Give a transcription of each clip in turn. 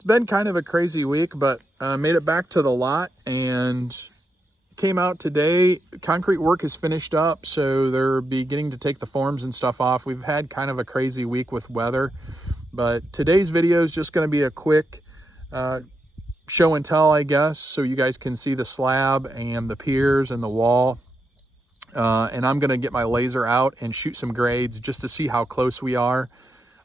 It's been kind of a crazy week, but made it back to the lot and came out today. Concrete work is finished up, so they're beginning to take the forms and stuff off. We've had kind of a crazy week with weather, but today's video is just going to be a quick show and tell, I guess, so you guys can see the slab and the piers and the wall. And I'm going to get my laser out and shoot some grades just to see how close we are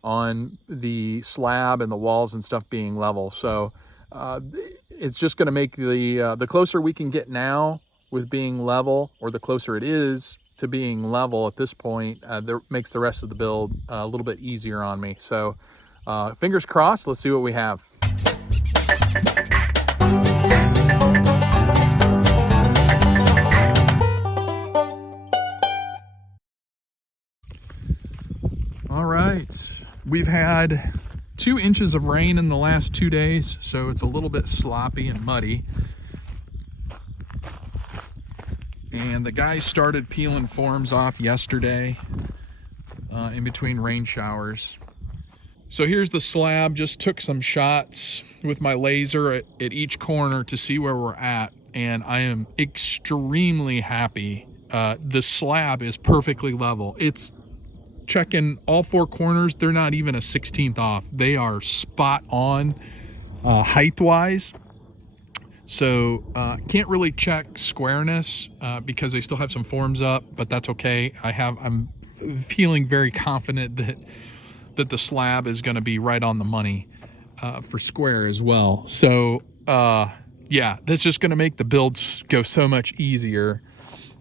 on the slab and the walls and stuff being level. So it's just going to make the closer we can get now with being level, or the closer it is to being level at this point, that makes the rest of the build a little bit easier on me. So fingers crossed, let's see what we have. All right, we've had 2 inches of rain in the last 2 days, so it's a little bit sloppy and muddy. And the guys started peeling forms off yesterday in between rain showers. So here's the slab. Just took some shots with my laser at each corner to see where we're at, and I am extremely happy. The slab is perfectly level. It's checking all 4 corners. They're not even a 16th off. They are spot on height wise. So can't really check squareness because they still have some forms up, but that's okay. I'm feeling very confident that the slab is going to be right on the money for square as well. So yeah, that's just going to make the builds go so much easier.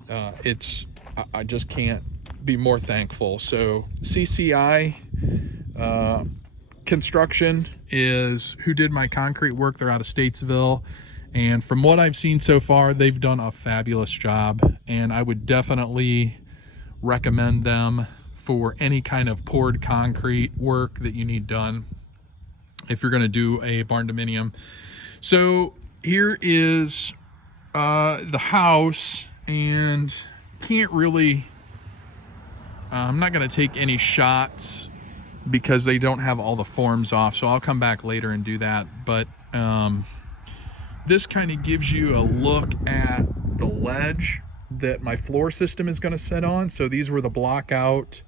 I just can't be more thankful. So CCI Construction is who did my concrete work. They're out of Statesville, and from what I've seen so far, they've done a fabulous job, and I would definitely recommend them for any kind of poured concrete work that you need done if you're going to do a Barndominium. So here is the house, and can't really I'm not going to take any shots because they don't have all the forms off, so I'll come back later and do that. But this kind of gives you a look at the ledge that my floor system is going to sit on. So these were the block out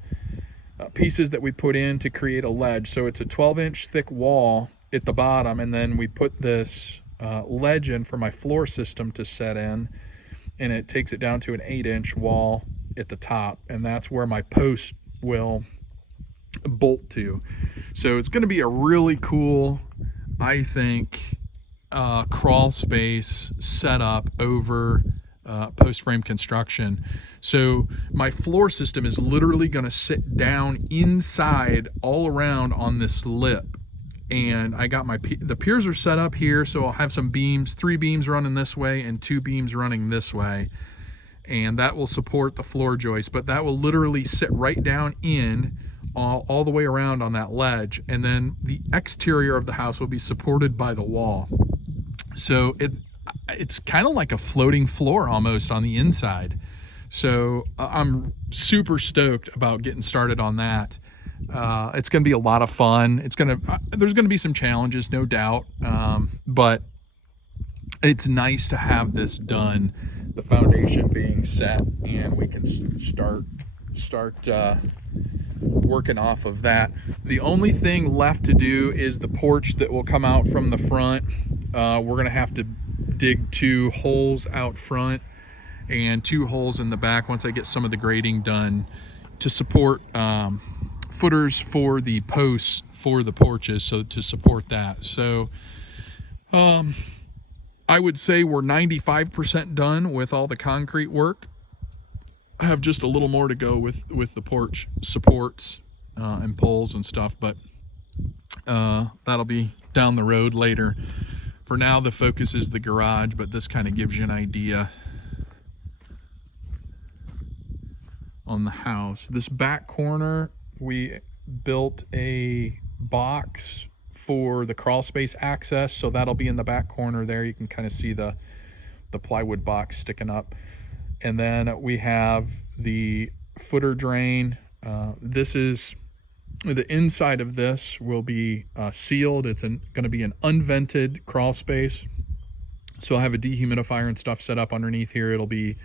pieces that we put in to create a ledge. So it's a 12-inch thick wall at the bottom, and then we put this ledge in for my floor system to set in, and it takes it down to an 8-inch wall at the top, and that's where my post will bolt to. So it's going to be a really cool, I think, crawl space setup over post frame construction. So my floor system is literally going to sit down inside all around on this lip, and I got the piers are set up here, so I'll have some beams, 3 beams running this way and 2 beams running this way, and that will support the floor joist. But that will literally sit right down in all the way around on that ledge, and then the exterior of the house will be supported by the wall. So it's kind of like a floating floor almost on the inside. So I'm super stoked about getting started on that. It's going to be a lot of fun. There's going to be some challenges, no doubt, but it's nice to have this done, the foundation being set, and we can start working off of that. The only thing left to do is the porch that will come out from the front. We're gonna have to dig 2 holes out front and 2 holes in the back once I get some of the grading done to support footers for the posts for the porches, so to support that. So I would say we're 95% done with all the concrete work. I have just a little more to go with the porch supports and poles and stuff, but that'll be down the road later. For now, the focus is the garage, but this kind of gives you an idea on the house. This back corner, we built a box for the crawl space access, so that'll be in the back corner there. You can kind of see the plywood box sticking up. And then we have the footer drain. This is The inside of this will be sealed. It's going to be an unvented crawl space. So I'll have a dehumidifier and stuff set up underneath here. It'll be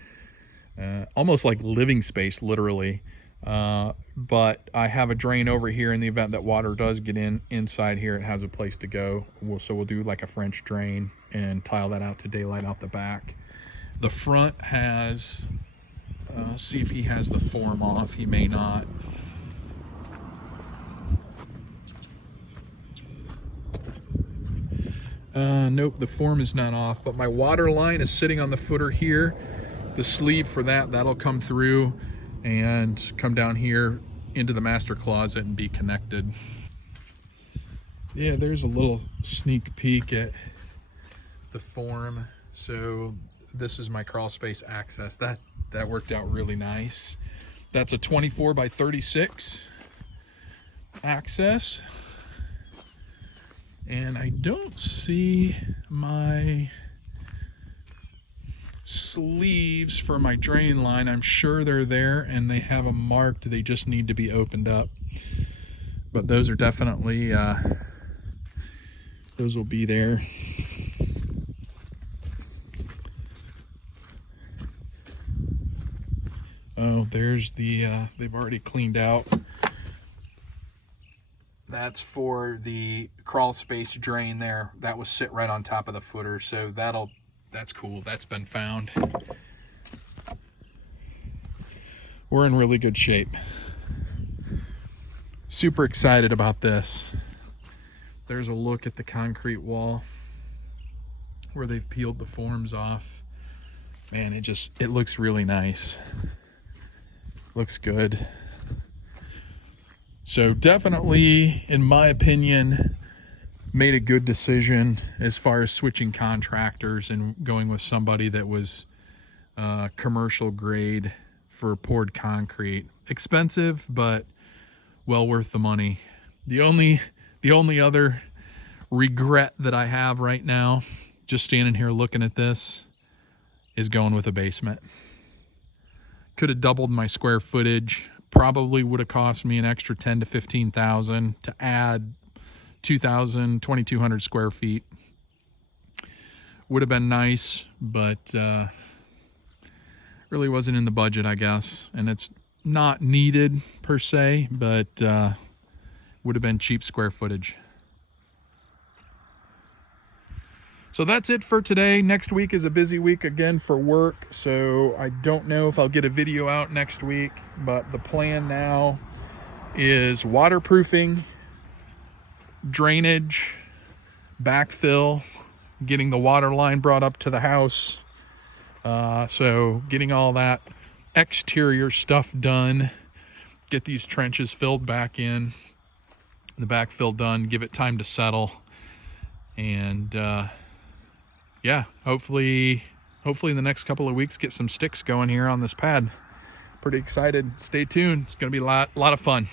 almost like living space, literally. But I have a drain over here in the event that water does get inside here. It has a place to go. So we'll do like a French drain and tile that out to daylight out the back. The front has, see if he has the form off. He may not. Nope, the form is not off, but my water line is sitting on the footer here. The sleeve for that'll come through and come down here into the master closet and be connected. Yeah, there's a little sneak peek at the form. So this is my crawl space access. That worked out really nice. That's a 24 by 36 access. And I don't see my sleeves for my drain line. I'm sure they're there and they have them marked. They just need to be opened up. But those are definitely, those will be there. Oh, there's the, they've already cleaned out. That's for the crawl space drain there. That will sit right on top of the footer. So that's cool. That's been found. We're in really good shape. Super excited about this. There's a look at the concrete wall where they've peeled the forms off. Man, it looks really nice. Looks good. So definitely, in my opinion, made a good decision as far as switching contractors and going with somebody that was commercial grade for poured concrete. Expensive, but well worth the money. The only other regret that I have right now, just standing here looking at this, is going with a basement. Could have doubled my square footage. Probably would have cost me an extra 10 to 15,000 to add 2,200 square feet. Would have been nice, but really wasn't in the budget, I guess. And it's not needed per se, but would have been cheap square footage. So that's it for today. Next week is a busy week again for work, so I don't know if I'll get a video out next week, but the plan now is waterproofing, drainage, backfill, getting the water line brought up to the house. So getting all that exterior stuff done, get these trenches filled back in, the backfill done, give it time to settle, and yeah, hopefully in the next couple of weeks get some sticks going here on this pad. Pretty excited. Stay tuned. It's going to be a lot of fun.